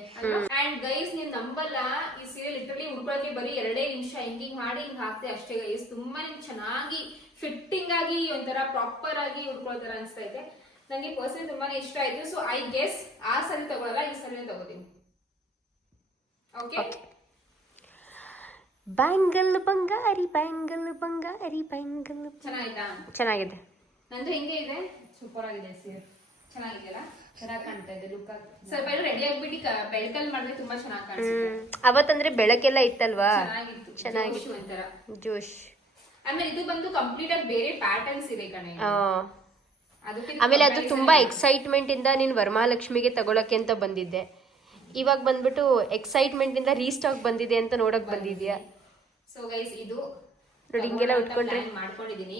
ಅಂಡ್ ಗೈಸ್ ನೀವು ನಂಬಲ್ಲ ಈ ಸೀರೆ ಲಿಟರಲಿ ಉಡ್ಕೊಳಕ್ಕೆ ಬರೀ ಎರಡೇ ನಿಮಿಷ ಹಿಂಗ್ ಹಿಂಗ್ ಮಾಡಿ ಹಿಂಗ್ ಹಾಕ್ತೆ ಅಷ್ಟೇ ಗೈಸ್ ತುಂಬಾ ಚೆನ್ನಾಗಿ ಫಿಟ್ಟಿಂಗ್ ಆಗಿ ಒಂಥರ ಪ್ರಾಪರ್ ಆಗಿ ಉಡ್ಕೊಳ್ತಾರ ತರ ಅನ್ಸ್ತಾ ಇದೆ. ನಂಗೆ ಪರ್ಸನ್ ತುಂಬಾನೇ ಇಷ್ಟ ಆಯ್ತು. ಸೊ ಐ ಗೆಸ್ ಆ ಸರಿ ತಗೊಳಲ್ಲ ಈ ಸರಿ ತಗೋತೀನಿ. ಓಕೆ ಬ್ಯಾಂಗಲ್ ಬಂಗಾರಿ ಬ್ಯಾಂಗಲ್ ಬಂಗಾರಿ ಬ್ಯಾಂಗಲ್ ಚೆನ್ನಾಗಿದೆ? ಚೆನ್ನಾಗಿದೆ. ನಂದು ಹಿಂಗೆ ಇದೆ. ಸೂಪರ್ ಆಗಿದೆ ಸೀರೆ ಚೆನ್ನಾಗಿದೆಯಲ್ಲ? ಚೆನ್ನಾಗಿ ಕಾಣ್ತಾ ಇದೆ ಲುಕ್ ಸ್ವಲ್ಪ ಎಲ್ಲ ರೆಡಿ ಆಗ್ಬಿಟ್ಟು ಕ- ಬೆಳ್ಕಲ್ ಮಾಡಿದ್ರೆ ತುಂಬಾ ಚೆನ್ನಾಗಿ ಕಾಣಿಸುತ್ತೆ. ಅವತ್ತಂದ್ರೆ ಬೆಳಕೆಲ್ಲ ಇತ್ತಲ್ವಾ? ಚೆನ್ನಾಗಿತ್ತು. ಚೆನ್ನಾಗಿತ್ತು. ಜೋಶು ಒಂಥರ. ಜೋಶ್. ಆಮೇಲೆ ಇದು ಬಂದು ಕಂಪ್ಲೀಟ್ ಆಗಿ ಬೇರೆ ಪ್ಯಾಟರ್ನ್ಸ್ ಇದೆ ಕಣೆ. ಆ, ಅದಕ್ಕೆ ಆಮೇಲೆ ಅದು ತುಂಬಾ ಎಕ್ಸೈಟ್ಮೆಂಟ್ ಇಂದ ನೀನ್ ವರಮಹಾಲಕ್ಷ್ಮಿಗೆ ತಗೊಳಕ್ಕೆ ಅಂತ ಬಂದಿದ್ದೆ. ಇವಾಗ ಬಂದ್ಬಿಟ್ಟು ಎಕ್ಸೈಟ್ಮೆಂಟ್ ಇಂದ ರೀಸ್ಟಾಕ್ ಬಂದಿದೆ ಅಂತ ನೋಡಕ್ ಬಂದಿದ್ಯಾ? ಸೊ ಗೈಸ್ ಇದು ಹಿಂಗೆಲ್ಲ ಉಟ್ಕೊಂಡ್ರೆ? ಮಾಡ್ಕೊಂಡಿದೀನಿ.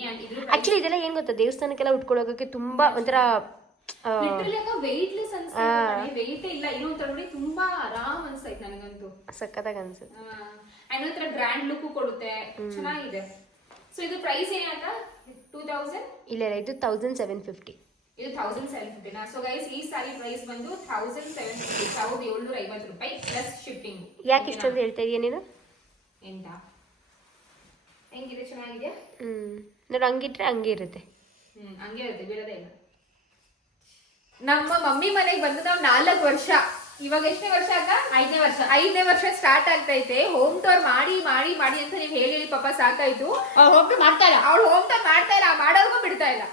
ಆಕ್ಚುಲಿ ಇದೆಲ್ಲ ಏನ್ ಗೊತ್ತಾ? ದೇವಸ್ಥಾನಕ್ಕೆಲ್ಲ ಉಟ್ಕೊಳ್ಳೋಕೆ ತುಂಬಾ ಒಂಥರ ವೆಯ್ಟ್ಲೆಸ್ ಅನ್ಸುತ್ತೆ ವೆಯ್ಟ್ ಇಲ್ಲ. ನೋಡಿ ತುಂಬಾ ಆರಾಮ್ ಅನ್ಸೈತೆ ನನಗಂತೂ. ಸಕ್ಕತ್ತಾಗಿ ಅನ್ಸುತ್ತೆ. ಅಂಡ್ ಒಂಥರ ಗ್ರ್ಯಾಂಡ್ ಲುಕ್ ಕೊಡುತ್ತೆ. ಚೆನ್ನಾಗಿದೆ. ಸೊ ಇದು ಪ್ರೈಸ್ ಟೂ ತೌಸಂಡ್ ಇಲ್ಲ ಇಲ್ಲ ಇದು ತೌಸಂಡ್ ಸೆವೆನ್ ಫಿಫ್ಟಿ ಇದು ತೌಸಂಡ್ ಸೆವೆನ್ ಫಿಫ್ಟಿನ ಸೊ ಗೈಸ್ ಈ ಸಾರಿ ಪ್ರೈಸ್ ಬಂದು ತೌಸಂಡ್ ಸೆವೆನ್ ಫಿಫ್ಟಿ ಸಾವಿರದ ಏಳ್ನೂರ ಐವತ್ತು ರೂಪಾಯಿ ಪ್ಲಸ್ ಶಿಪ್ಪಿಂಗ್ ಯಾಕೆ ಇಷ್ಟೊಂದು ಹೇಳ್ತಾ ಇದೀಯ ನೀನು? ಹೆಂಗಿದೆ ಚೆನ್ನಾಗಿದೆಯಾ? ಹ್ಮ್. ನೋಡಿ ಹಂಗಿಟ್ರೆ ಹಂಗೆ ಇರುತ್ತೆ. ಹ್ಮ್ ಹಂಗೆ ಇರುತ್ತೆ ಬಿಡೋದೇ ಇಲ್ಲ. ನಮ್ಮ ಮಮ್ಮಿ ಮನೆಗೆ ಬಂದು ನಾವು ನಾಲ್ಕು ವರ್ಷ. ಇವಾಗ ಎಷ್ಟನೇ ವರ್ಷ ಆಗ ಐದನೇ ವರ್ಷ. ಐದನೇ ವರ್ಷ ಸ್ಟಾರ್ಟ್ ಆಗ್ತೈತೆ. ಹೋಮ್ ಟೂರ್ ಮಾಡಿ ಮಾಡಿ ಮಾಡಿ ಅಂತ ನೀವ್ ಹೇಳಿ ಹೇಳಿ ಪಾಪ ಸಾಕಾಯ್ತು. ಹೋಗಿ ಮಾಡ್ತಾ ಇಲ್ಲ. ಅವಳು ಹೋಮ್ ಟೂರ್ ಮಾಡ್ತಾ ಇಲ್ಲ ಮಾಡೋರ್ಗೂ ಬಿಡ್ತಾ ಇಲ್ಲ.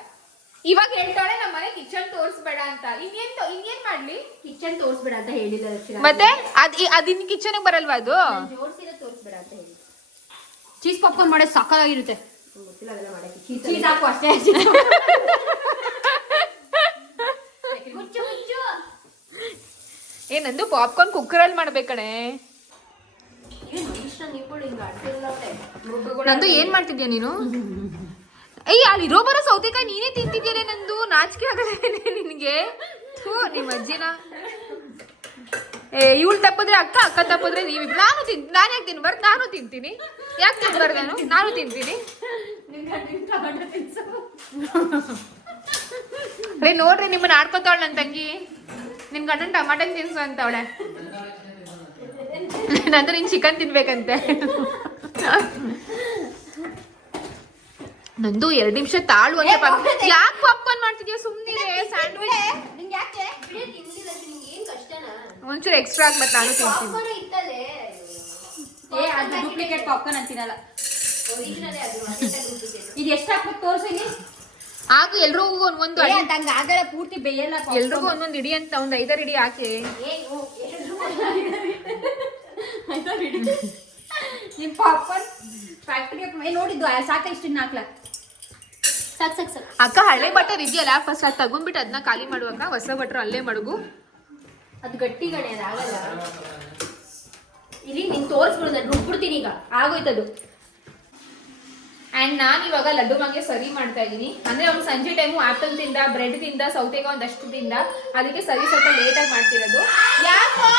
ಇವಾಗ ಹೇಳ್ತಾಳೆ ನಮ್ಮ ಮನೆ ಕಿಚನ್ ತೋರ್ಸ್ಬೇಡ ಅಂತ. ಇನ್ನೇನ್ ತೋ- ಇನ್ನೇನ್ ಮಾಡ್ಲಿ? ಕಿಚನ್ ತೋರಿಸ್ಬೇಡ ಅಂತ ಹೇಳಿದ ಮತ್ತೆ ಅದ್ ಅದಿನ್ ಕಿಚನ್ ಬರಲ್ವಾ ಅದು? ಜೋಡಿಸಿದ ತೋರಿಸ್ಬೇಡ ಅಂತ ಹೇಳಿ ಚೀಸ್ ಪಾಪ್ಕಾರ್ನ್ ಮಾಡೋದು ಸಾಕಾಗಿರುತ್ತೆ. ಗೊತ್ತಿಲ್ಲ ಅದೆಲ್ಲ ಮಾಡಕ್ಕೆ. ಚೀಸ್ ಹಾಕು ಅಷ್ಟೇ. ಏನಂದು ಮುಚ್ಚು ಏ ನಂದು ಪಾಪ್ಕಾರ್ನ್ ಕುಕ್ಕರ್ ಅಲ್ಲಿ ಮಾಡ್ಬೇಕಣೆ ನಂದು ಏನ್ ಮಾಡ್ತಿದ್ಯಾ ನೀನು? ಅಯ್ಯ ಅಲ್ಲಿರೋ ಬರೋ ಸೌತೆಕಾಯಿ ನೀನೇ ತಿಂತಿದ್ಯಾನೆ ನಂದು. ನಾಚಿಕೆ ಆಗಲ್ಲ ನಿನ್ಗೆ. ಥೂ ನಿಮ್ಮ ಅಜ್ಜಿನ. ಏ ಇವಳು ತಪ್ಪಿದ್ರೆ ಅಕ್ಕ ಅಕ್ಕ ತಪ್ಪಿದ್ರೆ ನೀವು ನಾನು ತಿನ್ ನಾನು ಯಾಕೆ ತಿನ್ಬಾರ್ದು ನಾನು ತಿಂತೀನಿ. ಯಾಕೆ ತಿನ್ಬಾರ್ದು ನಾನು? ನಾನು ತಿಂತೀನಿ. ಅರೇ ನೋಡ್ರಿ ನಿಮ್ಮನ್ನ ಆಡ್ಕೊತಾವಳೆ ನನ್ನ ತಂಗಿ. ನಿನ್ ಗಂಡನ್ ಟಮಾಟನ್ ತಿನ್ಸು ಅಂತವಳೆ. ನಂತರ ನೀನ್ ಚಿಕನ್ ತಿನ್ಬೇಕಂತೆ. ನಂದು ಎರಡ್ ನಿಮಿಷ ತಾಳು ಅಂತ ಯಾಕೆ ಪಾಪ್ಕಾರ್ನ್ ಮಾಡ್ತಿದ್ಯಾ ಸುಮ್ಮನೆ ಸ್ಯಾಂಡ್ವಿಚ್ ನಿಂಗೆ ಯಾಕೆ ಬಿಡಿ ತಿಂದಿಲ್ಲ ನಿಂಗೆ ಏನ್ ಕಷ್ಟನಾ ಒಂಚೂರು ಎಕ್ಸ್ಟ್ರಾ ಆಗಿ ಮತ್ತೆ ನಾನು ತಿಂತೀನಿ. ಏ ಅದು ಡೂಪ್ಲಿಕೇಟ್ ಪಾಪ್ಕಾರ್ನ್ ಅಂತೀನಲ್ಲ. ಇದು ಎಷ್ಟು ಹಾಕ್ಬೇಕು ತೋರಿಸಿ ಆಗ ಎಲ್ರಿಗೂ ಒಂದ್ ಒಂದು ಏ ಅಂತ ಹಂಗ ಆಗಲ್ಲ ಪೂರ್ತಿ ಬೇಯಲ್ಲ ಎಲ್ರಿಗೂ ಒಂದೊಂದು ಇಡಿ ಅಂತ ಒಂದು ಐದಾರು ಇಡಿ ಹಾಕಿ. ನಿಮ್ಮ ನಿಮ್ ಪಾಪ್ಕಾರ್ನ್ ಫ್ಯಾಕ್ಟ್ರಿ ಏ ನೋಡಿದ್ದು ಸಾಕ ಇಷ್ಟು ಹಾಕ್ಲ? ಸಾಕ್ ಸಾಕ್ ಸಾಕ್. ಅಕ್ಕ ಹಳೆ ಬಟರ್ ಇದೆಯಲ್ಲ ಫಸ್ಟ್ ಅದು ತಗೊಂಡ್ಬಿಟ್ಟು ಅದನ್ನ ಖಾಲಿ ಮಾಡುವಾಗ ಹೊಸ ಬಟರ್ ಅಲ್ಲೇ ಮಡಗು. ಅದು ಗಟ್ಟಿ ಗಣೆ ಅದಾಗಲ್ಲ ಇಲ್ಲಿ ನೀನ್ ತೋರಿಸ್ಬಿಡು ರುಬ್ಬಿಡ್ತೀನಿ ಈಗ. ಆಗೋಯ್ತದು ಅಂಡ್ ನಾನು ಇವಾಗ ಲಡ್ಡು ಮಂಗೆ ಸರಿ ಮಾಡ್ತಾ ಇದ್ದೀನಿ. ಅಂದ್ರೆ ಅವ್ನು ಸಂಜೆ ಟೈಮು ಆಪಲ್ ತಿಂದ ಬ್ರೆಡ್ ತಿಂದ, ಸೌತೆಕಾಯಿ ಒಂದಷ್ಟು ತಿಂದ, ಅದಕ್ಕೆ ಸರಿ ಸ್ವಲ್ಪ ಲೇಟಾಗಿ ಮಾಡ್ತಿರೋದು. ಯಾಕೋ?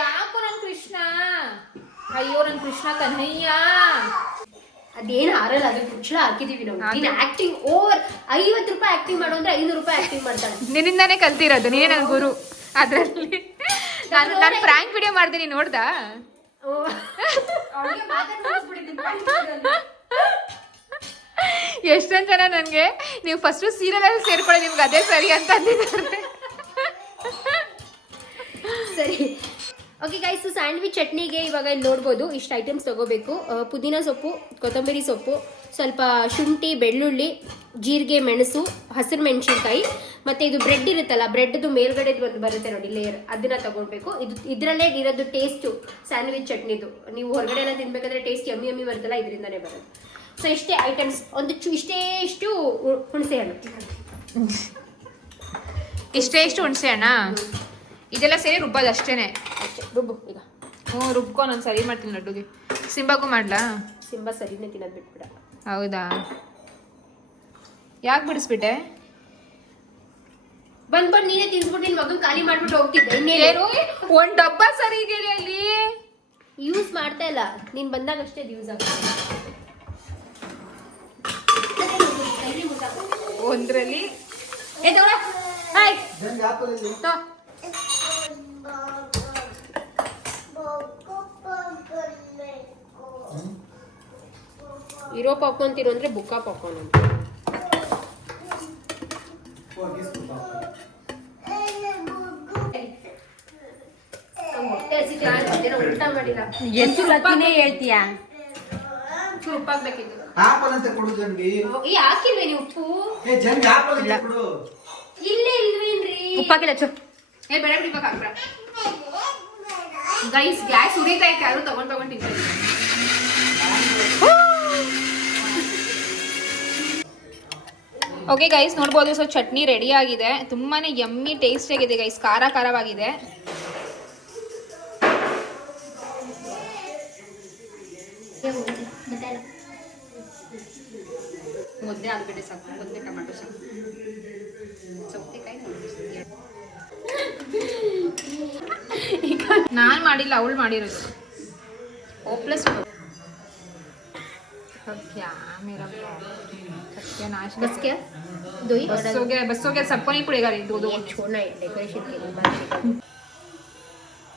ಯಾಕೋ ನನ್ನ ಕೃಷ್ಣ? ಅಯ್ಯೋ ನನ್ನ ಕೃಷ್ಣ ಕನ್ಹಯ್ಯ. ಅದೇನು ಆರಲ್ಲ ಅದು ಮುಚ್ಚಳ ಹಾಕಿದೀವಿ ನಾವು. ನೀನು ಆಕ್ಟಿಂಗ್ ಓವರ್ ಐವತ್ತು ರೂಪಾಯಿ ಆಕ್ಟಿಂಗ್ ಮಾಡು ಅಂದ್ರೆ ಐನೂರು ರೂಪಾಯಿ ಆಕ್ಟಿಂಗ್ ಮಾಡ್ತಾಳೆ. ನಿನ್ನಿಂದಾನೇ ಕಲ್ತಿರೋದು ನೀನೇ ನನ್ನ ಗುರು ಅದರಲ್ಲಿ. ನಾನು ನಾನು ಫ್ರ್ಯಾಂಕ್ ವಿಡಿಯೋ ಮಾಡಿದೆ ನೀನ್ ನೋಡ್ದಾ? ಎಷ್ಟೊಂದು ಜನ ನನಗೆ ನೀವು ಫಸ್ಟು ಸೀರಿಯಲಲ್ಲಿ ಸೇರ್ಕೊಳ್ಳಿ ನಿಮ್ಗೆ ಅದೇ ಸರಿ ಅಂತ ಅಂದಿದ್ದಾರೆ. ಸರಿ. ಓಕೆ ಗೈಸ್ ಸ್ಯಾಂಡ್ವಿಚ್ ಚಟ್ನಿಗೆ ಇವಾಗ ಇಲ್ಲಿ ನೋಡ್ಬೋದು, ಇಷ್ಟು ಐಟಮ್ಸ್ ತಗೋಬೇಕು. ಪುದೀನ ಸೊಪ್ಪು, ಕೊತ್ತಂಬರಿ ಸೊಪ್ಪು, ಸ್ವಲ್ಪ ಶುಂಠಿ, ಬೆಳ್ಳುಳ್ಳಿ, ಜೀರಿಗೆ, ಮೆಣಸು, ಹಸಿರು ಮೆಣಸಿನ್ಕಾಯಿ, ಮತ್ತು ಇದು ಬ್ರೆಡ್ ಇರುತ್ತಲ್ಲ ಬ್ರೆಡ್ದು ಮೇಲ್ಗಡೆ ಒಂದು ಬರುತ್ತೆ ನೋಡಿ ಲೇಯರ್ ಅದನ್ನು ತೊಗೊಳ್ಬೇಕು ಇದು, ಇದರಲ್ಲೇ ಇರೋದು ಟೇಸ್ಟು ಸ್ಯಾಂಡ್ವಿಚ್ ಚಟ್ನಿದು. ನೀವು ಹೊರಗಡೆ ಎಲ್ಲ ತಿನ್ಬೇಕಾದ್ರೆ ಟೇಸ್ಟ್ ಯಮ್ಮಿ ಯಮ್ಮಿ ಬರುತ್ತಲ್ಲ, ಇದರಿಂದನೇ ಬರೋದು ಸೊ ಇಷ್ಟೇ ಐಟಮ್ಸ್ ಒಂದು ಚು, ಇಷ್ಟೇ ಇಷ್ಟು ಹುಣಸೆ ಹಣ್ಣು ಇಷ್ಟೇ ಇಷ್ಟು ಹುಣಸೆ ಅಣ್ಣ? ಇದೆಲ್ಲ ಸೇರಿ ರುಬ್ಬೋದು ಅಷ್ಟೇನೆ. ಅಷ್ಟೇ ರುಬ್ಬು ಈಗ. ಹ್ಞೂ ರುಬ್ಕೊ ನಾನು ಸರಿ ಮಾಡ್ತೀನಿ ಲಡ್ಡುಗೆ. ಸಿಂಬಾಗೂ ಮಾಡ್ಲಾ? ಸಿಂಬ ಸರಿನೇ ತಿನ್ನೋದು ಬಿಟ್ಬಿಡ. ಹೌದಾ? ಯಾಕೆ ಬಿಡಿಸ್ಬಿಟ್ಟೆ? ಬಂದ್ ಬಂದ್ ನೀನೇ ತಿನ್ಸ್ಬಿಟ್ಟು ನಿನ್ ಮಗನ್ ಖಾಲಿ ಮಾಡ್ಬಿಟ್ಟು ಹೋಗ್ತಿದ್ದೆ ಇನ್ನೇನು. ಒಂದ್ ಡಬ್ಬ ಸರಿ ಇದೆಯಲ್ಲ ಅಲ್ಲಿ? ಯೂಸ್ ಮಾಡ್ತಾ ಇಲ್ಲ. ನೀನ್ ಬಂದಾಗ ಅಷ್ಟೇ ಯೂಸ್ ಆಗ್ತದೆ ಒಂದ್ರಲ್ಲಿ. ಏ ತಗೊಳ ಹಾಯ್ ತಗೋ. ಇರೋ ಪಾಪ್ಕಾರ್ನ್ ತಿರು ಅಂದ್ರೆ ಬುಕ್ಕ ಪಾಪ್ಕಾರ್ನ್ ಅಂತ. ಊಟ ಮಾಡಿಲ್ಲ ಎಷ್ಟು ಲತ್ತಿನೇ ಹೇಳ್ತೀಯಾ? ಚೂರು ಉಪ್ಪಾಗ್ಬೇಕಿತ್ತು ಆಪಲ್ ಅಂತ ಕೊಡು ಜನ್ಗೆ. ಈ ಹಾಕಿಲ್ವೇ ನೀವು? ಉಪ್ಪು ಏ ಜನ್ಗೆ ಆಪಲ್ ಅಂತ ಕೊಡು ಇಲ್ಲೇ ಇಲ್ವೇನ್ರಿ? ಉಪ್ಪಾಕಿಲ್ಲ ಚು ಏ ಬೇಡ ಬಿಡಿ ಗೈಸ್ ಗ್ಯಾಸ್ ಉರಿತಾ ಐತೆ ಯಾರು ತಗೊಂಡ್ ತಗೊಂಡ್ ತಿಂತಾರೆ. ಓಕೆ ಗೈಸ್ ನೋಡ್ಬೋದು. ಸೊ ಚಟ್ನಿ ರೆಡಿ ಆಗಿದೆ. ತುಂಬಾ ಯಮ್ಮಿ ಟೇಸ್ಟಿಯಾಗಿದೆ ಗೈಸ್ ಖಾರ ಖಾರವಾಗಿದೆ. ಮುದ್ದೆ ಆಲೂಗಡ್ಡೆ ಸಾಕು ಮುದ್ದೆ ಟೊಮೆಟೊ ಸಾಕು ಸೌತೆಕಾಯಿ ನಾನು ಮಾಡಿಲ್ಲ ಅವಳು ಮಾಡಿರೋದು. ಓ ಪ್ಲಸ್ ಕ್ಯಾಮೆರಾ ಸತ್ಯ ನಾಶ दो ही बस हो गया बस हो गया सबको नहीं पड़ेगा रे दो दो ये छोड़ना है डेकोरेशन के लिए बाहर निकाल।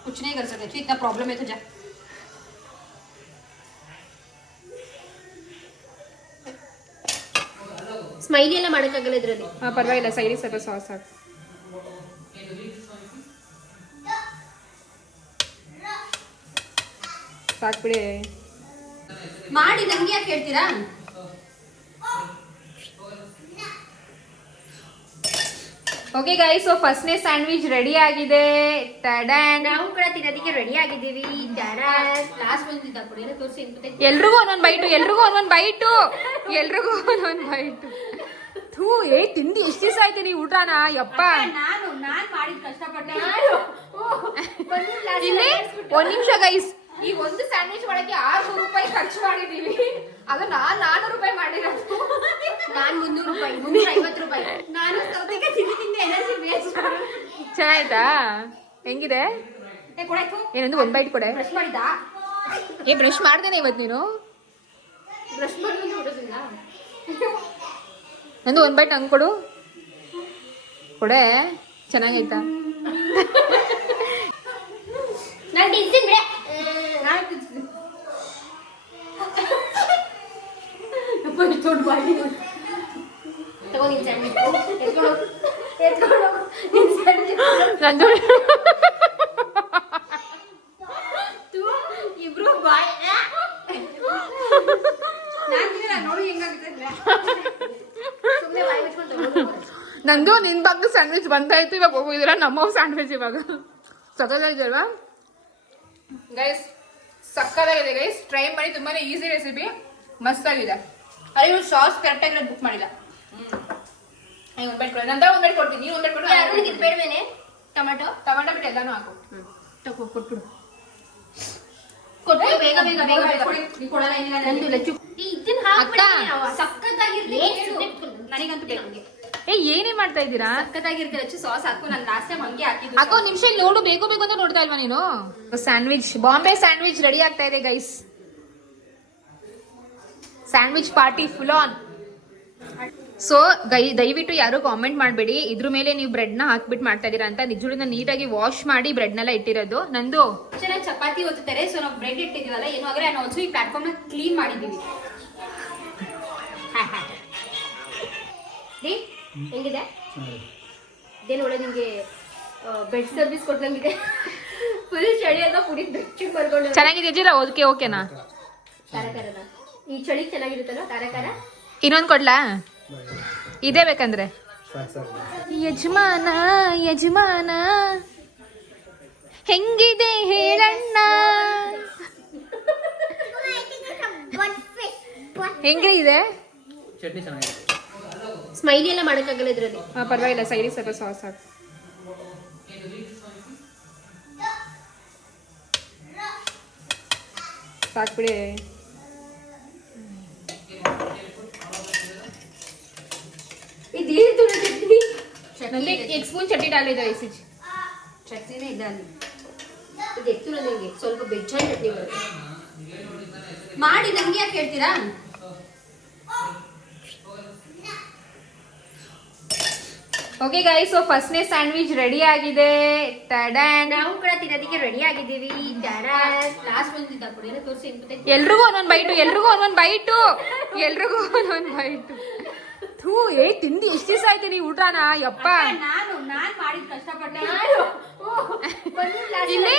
कुछ नहीं कर सकते इतना प्रॉब्लम है तो जा ಸ್ಮೈಲಿ ಎಲ್ಲ ಮಾಡೋಕ್ಕಾಗಲ್ಲ ಇದರಲ್ಲಿ ಹಾಂ ಪರವಾಗಿಲ್ಲ ಸೈಡಿಗೆ ಸ್ವಲ್ಪ ಸಾಸ್ ಹಾಕು ಸಾಕ್ಬಿಡಿ ಮಾಡಿ ನಂಗೆ ಯಾಕೆ ಹೇಳ್ತೀರಾ ಓಕೆ ಗೈಸ್ ಸೊ ಫಸ್ಟ್ನೇ ಸ್ಯಾಂಡ್ವಿಚ್ ರೆಡಿ ಆಗಿದೆ. ನಾವು ಕೂಡ ತಿನ್ನೋದಕ್ಕೆ ರೆಡಿ ಆಗಿದ್ದೀವಿ. ಎಲ್ರಿಗೂ ಒಂದೊಂದು ಬೈಟು ಎಲ್ರಿಗೂ ಒಂದೊಂದು ಬೈಟು ಎಲ್ರಿಗೂ ಒಂದೊಂದು ಬೈಟು ಥೂ ಏ ತಿಂದು ಎಷ್ಟು ದಿವಸ ಆಯ್ತು ನೀವು ಊಟನ? ಯಪ್ಪ. ನಾನು ನಾನ್ ಮಾಡಿದ್ ಕಷ್ಟಪಟ್ಟೆ. ಇಲ್ಲಿ? ಒಂದ್ ನಿಮಿಷ ಗೈಸ್ ಈ ಒಂದು ಸ್ಯಾಂಡ್ವಿಚ್ ಮಾಡಕ್ಕೆ ಆರ್ನೂರು ರೂಪಾಯಿ ಖರ್ಚು ಮಾಡಿದೀವಿ. ಅದು ನಾನ್ ನಾನೂರು ರೂಪಾಯಿ ಮಾಡಿರೋದು. ನಾನ್ ಮುನ್ನೂರು ರೂಪಾಯಿ ಮುನ್ನೂರ ಐವತ್ತು ರೂಪಾಯಿ. ನಾನು ಸೌತೆಕಾಯಿ ತಿಂದು ತಿಂದು ಎನರ್ಜಿ ವೇಸ್ಟ್ ಚೆನ್ನಾಯ್ತಾ ಹೆಂಗಿದೆ? ಏ ಕೊಡಾಯ್ತು ಏನೊಂದು ಒಂದ್ ಬೈಟ್ ಕೊಡೆ? ಬ್ರಷ್ ಮಾಡಿದ ಏ ಬ್ರಷ್ ಮಾಡ್ದೇನೆ ಇವತ್ತು ನೀನು? ಬ್ರಷ್ ಮಾಡ್ಕೊಂಡು ಹೊಡೋದಿಲ್ಲ ನಂದು ಒಂದ್ ಬೈಟ್ ಹಂಗ್ ಕೊಡು. ಕೊಡೆ? ಚೆನ್ನಾಗೈತಾ? ನಾನು ತಿಂತೀನಿ ಬಿಡೆ. ಇಷ್ಟೊಂದು ಮಾಡಿ ತಗೋ ನಂದು ಇಬ್ರು ಬಾಯ್ ನೋಡಿ ಸುಮ್ಮನೆ ನಂದು ನಿನ್ ಬಗ್ಗೆ ಸ್ಯಾಂಡ್ವಿಚ್ ಬಂದಾಯ್ತು, ಇವಾಗ ಹೋಗಿದ್ರ ನಮ್ಮ ಸ್ಯಾಂಡ್ವಿಚ್ ಇವಾಗ. ಸಕಲಾಗಿದೆ ಗೈಸ್ ಸಕ್ಕತ್ತಾಗಿದೆ ಗೈಸ್ ಟ್ರೈ ಮಾಡಿ, ತುಂಬಾನೇ ಈಸಿ ರೆಸಿಪಿ ಮಸ್ತಾಗಿದೆ. ಅದೇ ಇವ್ರು ಸಾಸ್ ಕರೆಕ್ಟಾಗಿ ಬುಕ್ ಮಾಡಿಲ್ಲ. ಹ್ಮ್. ಒಂದ್ ಬೆಡ್ ಕೊಡಿ. ನಂತರ ಒಂದ್ ಬೆಡ್ ಕೊಡ್ತೀನಿ ನೀನು ಒಂದ್ ಬೆಡ್ ಕೊಡು ಇದು ಬೇಡವೇನೆ? ಟೊಮೆಟೊ? ಟೊಮೆಟೊ ಬಿಟ್ಟು ಎಲ್ಲಾನು ಹಾಕು. ತಗೋ ಕೊಟ್ಬಿಡು. ಕೊಟ್ಟು ಬೇಗ ಬೇಗ ಬೇಗ ಬೇಗ. ಕೊಡಿ, ಕೊಡಲ್ಲ ಏನಿಲ್ಲ ನಂದು ಲಚ್ಚು. ಇದನ್ನ ಹಾಕ್ಬಿಡಿ. ಸಕ್ಕತ್ತಾಗಿರ್ಲಿ. ನನಗಂತೂ ಬೇಕು. ಏ ಏನೇ ಮಾಡ್ತಾ ಇದ್ದೀರಾ? ಸಕ್ಕತ್ತಾಗಿರ್ತೀರ ಹೆಚ್ಚು ಸಾಸ್ ಹಾಕು. ನಾನು ಲಾಸ್ಟ್ ಟೈಮ್ ಹಂಗೆ ಹಾಕಿದ್ದು ಒಂದ್ ನಿಮಿಷ ಇಲ್ಲಿ ನೋಡು. ಬೇಕು ಬೇಕು ಅಂತ ನೋಡ್ತಾ ಇಲ್ವಾ ನೀನು? ಸ್ಯಾಂಡ್ವಿಚ್ ಬಾಂಬೆ ಸ್ಯಾಂಡ್ವಿಚ್ ರೆಡಿ ಆಗ್ತಾ ಇದೆ guys sandwich party full on so guy ದಯವಿಟ್ಟು ಯಾರು ಕಾಮೆಂಟ್ ಮಾಡಬೇಡಿ. ಇದ್ರ ಮೇಲೆ ನೀವು ಬ್ರೆಡ್ನ ಹಾಕ್ಬಿಟ್ಟು ಮಾಡ್ತಾ ಇದೀರಾ ಅಂತ ನಿಜವಾಗ್ಲೂ ನೀಟಾಗಿ ವಾಶ್ ಮಾಡಿ ಬ್ರೆಡ್ನೆಲ್ಲ ಇಟ್ಟಿರೋದು. ನಂದು ಚೆನ್ನಾಗಿ ಚಪಾತಿ ಓದ್ತಾರೆ ಸೊ ನಾವು ಬ್ರೆಡ್ ಇಟ್ಟಿದೀವಲ್ಲ ಏನು ಆದರೆ ನಾನು ಆಲ್ಸೋ ಈ ಪ್ಲಾಟ್ಫಾರ್ಮ್ನ ಕ್ಲೀನ್ ಮಾಡಿದೀವಿ ರೀ ಹೆಂಗಿದೆ? ಇದೇನು ಒಳ್ಳೆ ನಿಮಗೆ ಬೆಡ್ ಸರ್ವಿಸ್ ಕೊಟ್ಟಂಗಿದೆ ಫುಲ್ ಚಳಿ ಎಲ್ಲ ಪುಡಿ ಬೆಚ್ಚಗೆ ಬರ್ಕೊಂಡು ಚೆನ್ನಾಗಿದೆ ಜೀರಾ? ಓಕೆ ಓಕೆನಾ ಕರೆ ಖಾರನ ಈ ಚಳಿ ಚೆನ್ನಾಗಿರುತ್ತಲ್ಲ ಖಾರ ಖಾರ ಇನ್ನೊಂದು ಕೊಡ್ಲಾ? ಇದೇ ಬೇಕಂದ್ರೆ. ಯಜಮಾನ ಯಜಮಾನ. ಹೆಂಗಿದೆ ಹೇಳಣ್ಣ? ಹೆಂಗೆ ಇದೆ? ಚಟ್ನಿ ಚೆನ್ನಾಗಿದೆ. ಸ್ಮೈಲಿ ಎಲ್ಲ ಮಾಡೋಕ್ಕಾಗಲ್ಲ ಇದರಲ್ಲಿ? ಹಾಂ ಪರವಾಗಿಲ್ಲ ಸೈಡಿ ಸ್ವಲ್ಪ ಸಾಸ್ ಹಾಕಿ. ಸಾಕ್ಬಿಡಿ ಇದೇನು ತುಳು ಚಟ್ನಿ ನಂಗೆ ಎಗ್ ಸ್ಪೂನ್ ಚಟ್ನಿ ಡಾಲಿದ ಐಸಿ ಚಟ್ನಿನೇ ಇದ್ದಾನೆ ಇದು ಎತ್ತು ನನಗೆ ಸ್ವಲ್ಪ ಬೆಜ್ಜಾಗಿ ಚಟ್ನಿ ಬರುತ್ತೆ. ಮಾಡಿ ನಮ್ಗೆ ಯಾಕೆ ಹೇಳ್ತೀರಾ? ಓಕೆ ಗಾಯ್ಸ್ ಸೊ ಫಸ್ಟ್ನೇ ಸ್ಯಾಂಡ್ವಿಚ್ ರೆಡಿ ಆಗಿದೆ. ನಾವು ಕೂಡ ತಿನ್ನೋದಕ್ಕೆ ರೆಡಿ ಆಗಿದ್ದೀವಿ. ಲಾಸ್ಟ್ ಬಂದಿದ್ದ ಎಲ್ರಿಗೂ ಒಂದೊಂದು ಬೈಟು ಎಲ್ರಿಗೂ ಒಂದೊಂದು ಬೈಟು ಎಲ್ರಿಗೂ ಒಂದೊಂದು ಬೈಟು ಥೂ ಏ ತಿಂದು ಎಷ್ಟು ದಿವಸ ಆಯ್ತು ನೀವು ಊಟನ? ಯಪ್ಪ. ನಾನು ನಾನ್ ಮಾಡಿದ್ ಕಷ್ಟಪಟ್ಟೆ. ಇಲ್ಲಿ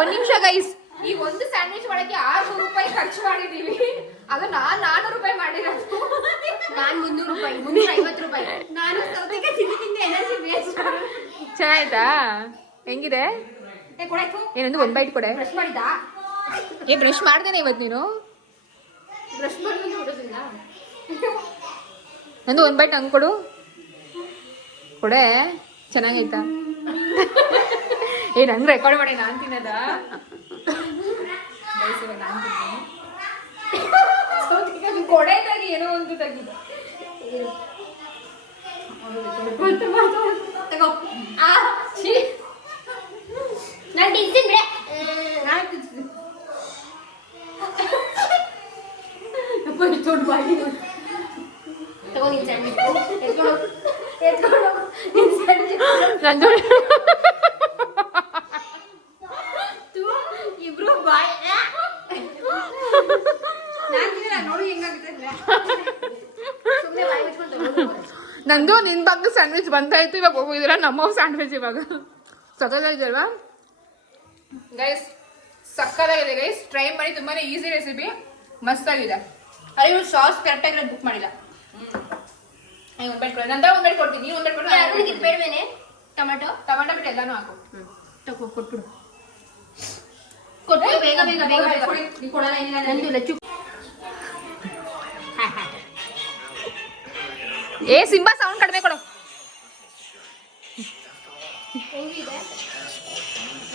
ಒಂದ್ ನಿಮಿಷ ಗೈಸ್ ಈ ಒಂದು ಸ್ಯಾಂಡ್ವಿಚ್ ಮಾಡಕ್ಕೆ ಆರ್ನೂರು ರೂಪಾಯಿ ಖರ್ಚು ಮಾಡಿದೀವಿ. ಅದು ನಾನ್ ನಾನೂರು ರೂಪಾಯಿ ಮಾಡಿರೋದು. ನಾನ್ ಮುನ್ನೂರು ರೂಪಾಯಿ ಮುನ್ನೂರ ಐವತ್ತು ರೂಪಾಯಿ. ನಾನು ಸೌತೆಕಾಯಿ ತಿಂದು ತಿಂದು ಎನರ್ಜಿ ವೇಸ್ಟ್ ಚೆನ್ನಾಯ್ತಾ? ಹೆಂಗಿದೆ? ಏ ಕೊಡಾಯ್ತು ಏನೊಂದು ಒಂದ್ ಬೈಟ್ ಕೊಡೆ. ಬ್ರಷ್ ಮಾಡಿದ ಏ ಬ್ರಷ್ ಮಾಡ್ದೇನೆ ಇವತ್ತು ನೀನು? ಬ್ರಷ್ ಮಾಡಿ ಬಿಡೋದಿಲ್ಲ ನಂದು ಒಂದ್ ಬೈಟ್ ಹಂಗ್ ಕೊಡು. ಕೊಡೆ. ಚೆನ್ನಾಗೈತಾ? ಏ, ನಂಗೆ ರೆಕಾರ್ಡ್ ಮಾಡಿ, ನಾನ್ ತಿನ್ನದ? ಕೊಡೆ ತೆಗಿ ಏನೋ ಒಂದು ತಗಿ. ನಾನು ನಾನು ದೊಡ್ಡ ಬಾಯಿ ಎತ್ಕೊಂಡು ಹೋಗು. ಎತ್ಕೊಂಡು ಹೋಗು. ನಿನ್ ಸ್ಯಾಂಡ್ವಿಚ್ ನಂದು ಇಬ್ರು ನಂದು ನಿನ್ ಬಗ್ಗೆ ಸ್ಯಾಂಡ್ವಿಚ್ ಬಂದಾಯ್ತು ಇವಾಗ ಹೋಗಿದ್ರ ನಮ್ಮ ಸ್ಯಾಂಡ್ವಿಚ್ ಇವಾಗ. ಅಲ್ವಾ ಗೈಸ್ ಸಕ್ಕತ್ತಾಗಿದೆ ಗೈಸ್ ಟ್ರೈ ಮಾಡಿ, ತುಂಬಾನೇ ಈಸಿ ರೆಸಿಪಿ ಮಸ್ತಾಗಿದೆ. ಅದೇ ಇವ್ರು ಸಾಸ್ ಕರೆಕ್ಟಾಗಿ ಬುಕ್ ಮಾಡಿಲ್ಲ. ಒಂದು ಬೆಡ್ ಕೊಡಿ ನಂದ ಒಂದು ಬೆಡ್ ಕೊಡ್ತೀನಿ ನೀನು ಒಂದು ಬೆಡ್ ಕೊಡು ಯಾರು ನಿನಗೆ ಇದು ಬೇಡವೇನೆ ಟೊಮೆಟೊ? ಟಮಾಟ ಬಿಟ್ಟು ಎಲ್ಲಾನು ಹಾಕು. ತಗೋ ಕೊಟ್ಬಿಡು. ಕೊಟ್ಟು ಬೇಗ ಬೇಗ ಬೇಗ ಬೇಗ ಕೊಡಿ, ಕೊಡಲ್ಲ ಏನಿಲ್ಲ ನಂದು ಲಚ್ಚು ಏ ಸಿಂಬಾ ಸೌಂಡ್ ಕಡಿಮೆ ಕೊಡು. ಹೆಂಗಿದೆ?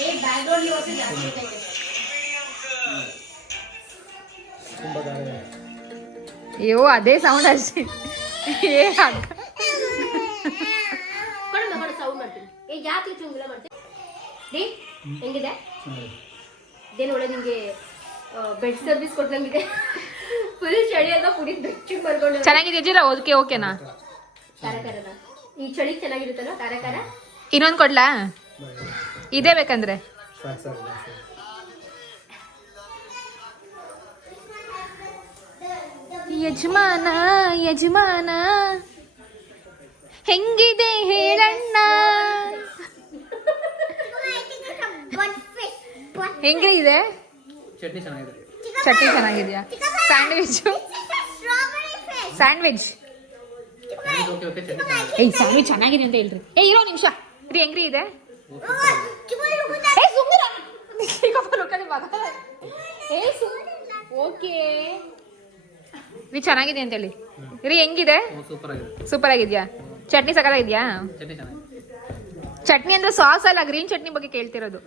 ಏ ಜಾಸ್ತಿ ಇದೆ ಅಯ್ಯೋ ಅದೇ ಸೌಂಡ್ ಅಷ್ಟೇ. ಏ ಅಕ್ಕ ಕೊಡು ಮಗ ಸೌಂಡ್ ಮಾಡ್ತೀನಿ. ಏ ಯಾಕೆ ಮಾಡ್ತೀನಿ. ರೀ ಹೆಂಗಿದೆ? ನಿಮಗೆ ಬೆಡ್ ಸರ್ವಿಸ್ ಕೊಟ್ಟಂಗಿದೆ ಫುಲ್ ಚಳಿ ಎಲ್ಲ ಪುಡಿ ಬೆಚ್ಚಗೆ ಬರ್ಕೊಂಡು ಚೆನ್ನಾಗಿದೆ ಓಕೆನಾ? ಈ ಚಳಿ ಚೆನ್ನಾಗಿರುತ್ತಲ್ಲ ಇನ್ನೊಂದು ಕೊಡ್ಲಾ? ಇದೇ ಬೇಕಂದ್ರೆ? ಯಜಮಾನ ಯಜಮಾನ. ಹೆಂಗಿದೆ ಹೇಳಣ್ಣ? ಹೆಂಗ್ರಿ ಇದೆ ಚಟ್ನಿ ಚೆನ್ನಾಗಿದೆ. ಚಟ್ನಿ ಚೆನ್ನಾಗಿದ್ಯಾ? ಸ್ಯಾಂಡ್ವಿಚ್ ಸ್ಯಾಂಡ್ವಿಚ್ ಏಯ್ ಸ್ಯಾಂಡ್ವಿಚ್ ಚೆನ್ನಾಗಿದೆ ಅಂತ ಹೇಳ್ರಿ. ಏ ಇರೋ ನಿಮಿಷ. ರೀ ಹೆಂಗ್ರಿ ಇದೆ? ಏ ಸುಮ್ಮನೆ ಓಕೆ ರೀ ಚೆನ್ನಾಗಿದೆ ಅಂತ ಹೇಳಿ ರೀ ಹೆಂಗಿದೆ ಸೂಪರ್ ಆಗಿದೆ ಸೂಪರ್ ಆಗಿದ್ಯಾ ಚಟ್ನಿ ಸಕಲಾಗಿದ್ಯಾ ಚಟ್ನಿ ಅಂದ್ರೆ ಸಾಸ್ ಅಲ್ಲ ಗ್ರೀನ್ ಚಟ್ನಿ ಬಗ್ಗೆ ಕೇಳ್ತಿರೋದು.